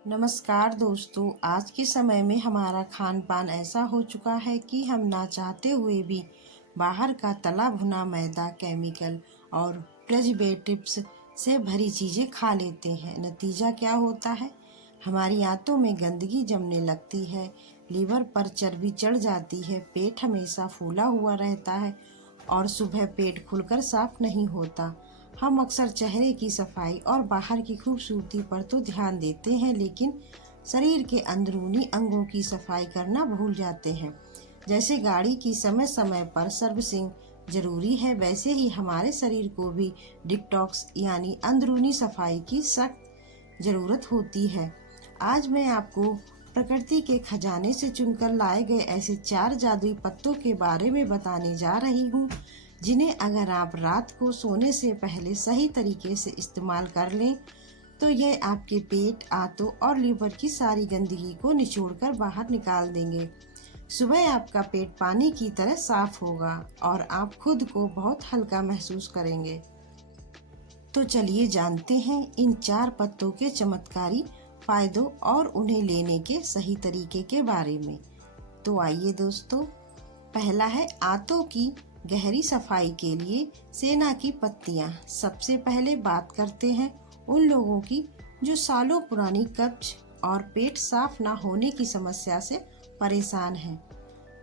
नमस्कार दोस्तों। आज के समय में हमारा खान पान ऐसा हो चुका है कि हम ना चाहते हुए भी बाहर का तला भुना मैदा, केमिकल और प्रिजर्वेटिव्स से भरी चीज़ें खा लेते हैं। नतीजा क्या होता है? हमारी आंतों में गंदगी जमने लगती है, लीवर पर चर्बी चढ़ जाती है, पेट हमेशा फूला हुआ रहता है और सुबह पेट खुलकर साफ नहीं होता। हम अक्सर चेहरे की सफाई और बाहर की खूबसूरती पर तो ध्यान देते हैं, लेकिन शरीर के अंदरूनी अंगों की सफाई करना भूल जाते हैं। जैसे गाड़ी की समय समय पर सर्विसिंग जरूरी है, वैसे ही हमारे शरीर को भी डिटॉक्स यानी अंदरूनी सफाई की सख्त ज़रूरत होती है। आज मैं आपको प्रकृति के खजाने से चुनकर लाए गए ऐसे 4 जादुई पत्तों के बारे में बताने जा रही हूँ, जिन्हें अगर आप रात को सोने से पहले सही तरीके से इस्तेमाल कर लें तो यह आपके पेट, आंतों और लीवर की सारी गंदगी को निचोड़कर बाहर निकाल देंगे। सुबह आपका पेट पानी की तरह साफ होगा और आप खुद को बहुत हल्का महसूस करेंगे। तो चलिए जानते हैं इन 4 पत्तों के चमत्कारी फायदों और उन्हें लेने के सही तरीके के बारे में। तो आइए दोस्तों, पहला है आंतों की गहरी सफाई के लिए सेना की पत्तियां। सबसे पहले बात करते हैं उन लोगों की जो सालों पुरानी कब्ज और पेट साफ ना होने की समस्या से परेशान हैं।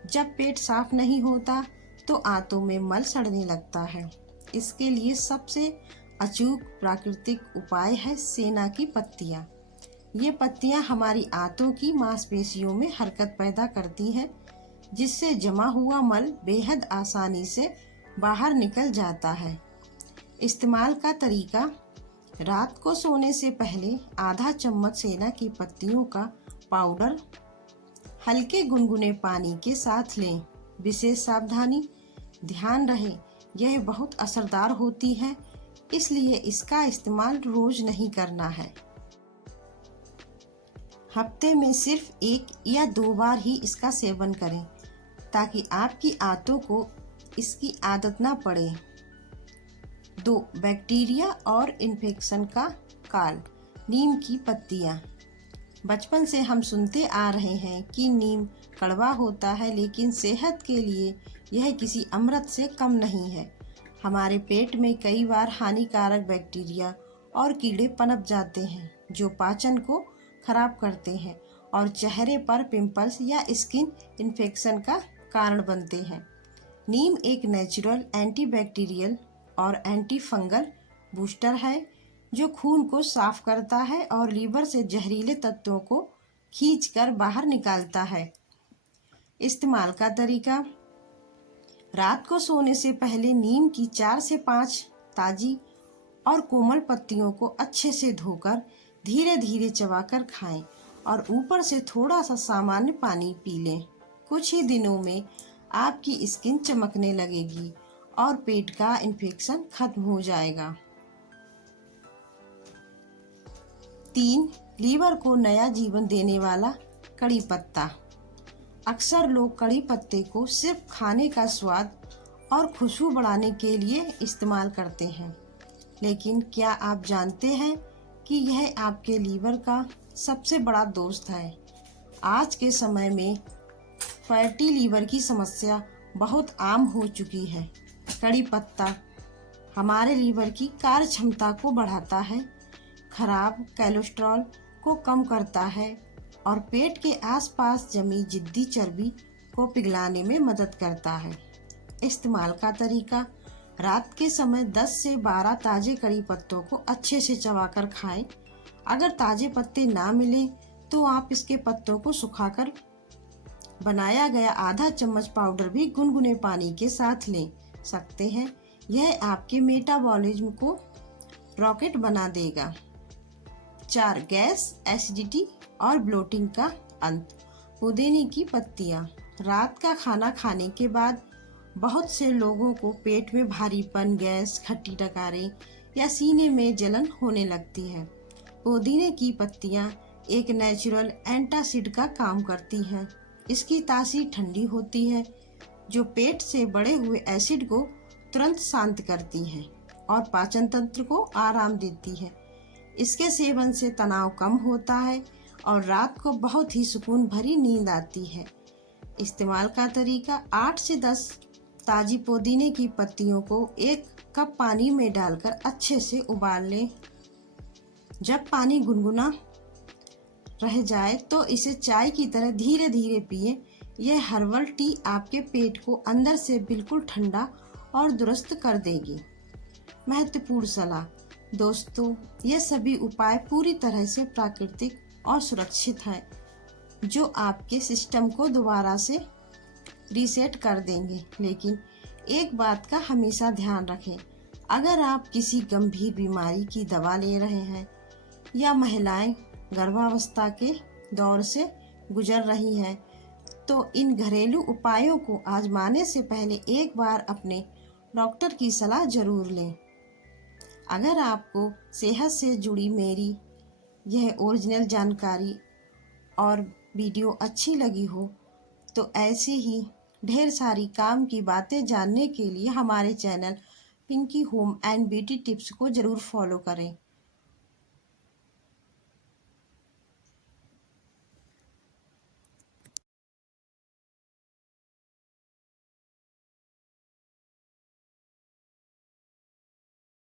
जब पेट साफ नहीं होता तो आंतों में मल सड़ने लगता है। इसके लिए सबसे अचूक प्राकृतिक उपाय है सेना की पत्तियां। ये पत्तियां हमारी आंतों की मांसपेशियों में हरकत पैदा करती हैं, जिससे जमा हुआ मल बेहद आसानी से बाहर निकल जाता है। इस्तेमाल का तरीका: रात को सोने से पहले आधा चम्मच सेना की पत्तियों का पाउडर हल्के गुनगुने पानी के साथ लें। विशेष सावधानी: ध्यान रहे यह बहुत असरदार होती है, इसलिए इसका इस्तेमाल रोज नहीं करना है। हफ्ते में सिर्फ 1 या 2 बार ही इसका सेवन करें, ताकि आपकी आंतों को इसकी आदत ना पड़े। 2. बैक्टीरिया और इन्फेक्शन का काल। नीम की पत्तियां। बचपन से हम सुनते आ रहे हैं कि नीम कड़वा होता है, लेकिन सेहत के लिए यह किसी अमृत से कम नहीं है। हमारे पेट में कई बार हानिकारक बैक्टीरिया और कीड़े पनप जाते हैं, जो पाचन को खराब करते हैं और चेहरे पर पिंपल्स या स्किन इन्फेक्शन का कारण बनते हैं। नीम एक नेचुरल एंटीबैक्टीरियल और एंटी फंगल बूस्टर है, जो खून को साफ करता है और लीवर से जहरीले तत्वों को खींचकर बाहर निकालता है। इस्तेमाल का तरीका: रात को सोने से पहले नीम की 4 से 5 ताजी और कोमल पत्तियों को अच्छे से धोकर धीरे धीरे चबाकर खाएं और ऊपर से थोड़ा सा सामान्य पानी पी लें। कुछ ही दिनों में आपकी स्किन चमकने लगेगी और पेट का इन्फेक्शन खत्म हो जाएगा। 3. लीवर को नया जीवन देने वाला कड़ी पत्ता। अक्सर लोग कड़ी पत्ते को सिर्फ खाने का स्वाद और खुशबू बढ़ाने के लिए इस्तेमाल करते हैं, लेकिन क्या आप जानते हैं कि यह आपके लीवर का सबसे बड़ा दोस्त है? आज के समय में फैटी लीवर की समस्या बहुत आम हो चुकी है। कड़ी पत्ता हमारे लीवर की कार्य क्षमता को बढ़ाता है, खराब कोलेस्ट्रॉल को कम करता है और पेट के आसपास जमी जिद्दी चर्बी को पिघलाने में मदद करता है। इस्तेमाल का तरीका: रात के समय 10 से 12 ताजे कड़ी पत्तों को अच्छे से चबाकर खाएं। अगर ताजे पत्ते ना मिलें तो आप इसके पत्तों को सुखाकर बनाया गया आधा चम्मच पाउडर भी गुनगुने पानी के साथ ले सकते हैं। यह आपके मेटाबॉलिज्म को रॉकेट बना देगा। 4. गैस, एसिडिटी और ब्लोटिंग का अंत। पुदीने की पत्तियां। रात का खाना खाने के बाद बहुत से लोगों को पेट में भारीपन, गैस, खट्टी डकारें या सीने में जलन होने लगती है। पुदीने की पत्तियां एक नेचुरल एंटासिड का काम करती हैं। इसकी तासीर ठंडी होती है, जो पेट से बढ़े हुए एसिड को तुरंत शांत करती है और पाचन तंत्र को आराम देती है। इसके सेवन से तनाव कम होता है और रात को बहुत ही सुकून भरी नींद आती है। इस्तेमाल का तरीका: 8 से 10 ताज़ी पुदीने की पत्तियों को 1 कप पानी में डालकर अच्छे से उबाल लें। जब पानी गुनगुना रह जाए तो इसे चाय की तरह धीरे धीरे पिएं। यह हर्बल टी आपके पेट को अंदर से बिल्कुल ठंडा और दुरुस्त कर देगी। महत्वपूर्ण सलाह: दोस्तों, ये सभी उपाय पूरी तरह से प्राकृतिक और सुरक्षित हैं, जो आपके सिस्टम को दोबारा से रीसेट कर देंगे। लेकिन एक बात का हमेशा ध्यान रखें, अगर आप किसी गंभीर बीमारी की दवा ले रहे हैं या महिलाएं गर्भावस्था के दौर से गुजर रही हैं, तो इन घरेलू उपायों को आजमाने से पहले एक बार अपने डॉक्टर की सलाह जरूर लें। अगर आपको सेहत से जुड़ी मेरी यह ओरिजिनल जानकारी और वीडियो अच्छी लगी हो, तो ऐसे ही ढेर सारी काम की बातें जानने के लिए हमारे channel Pinky home and beauty tips को ज़रूर फॉलो करें।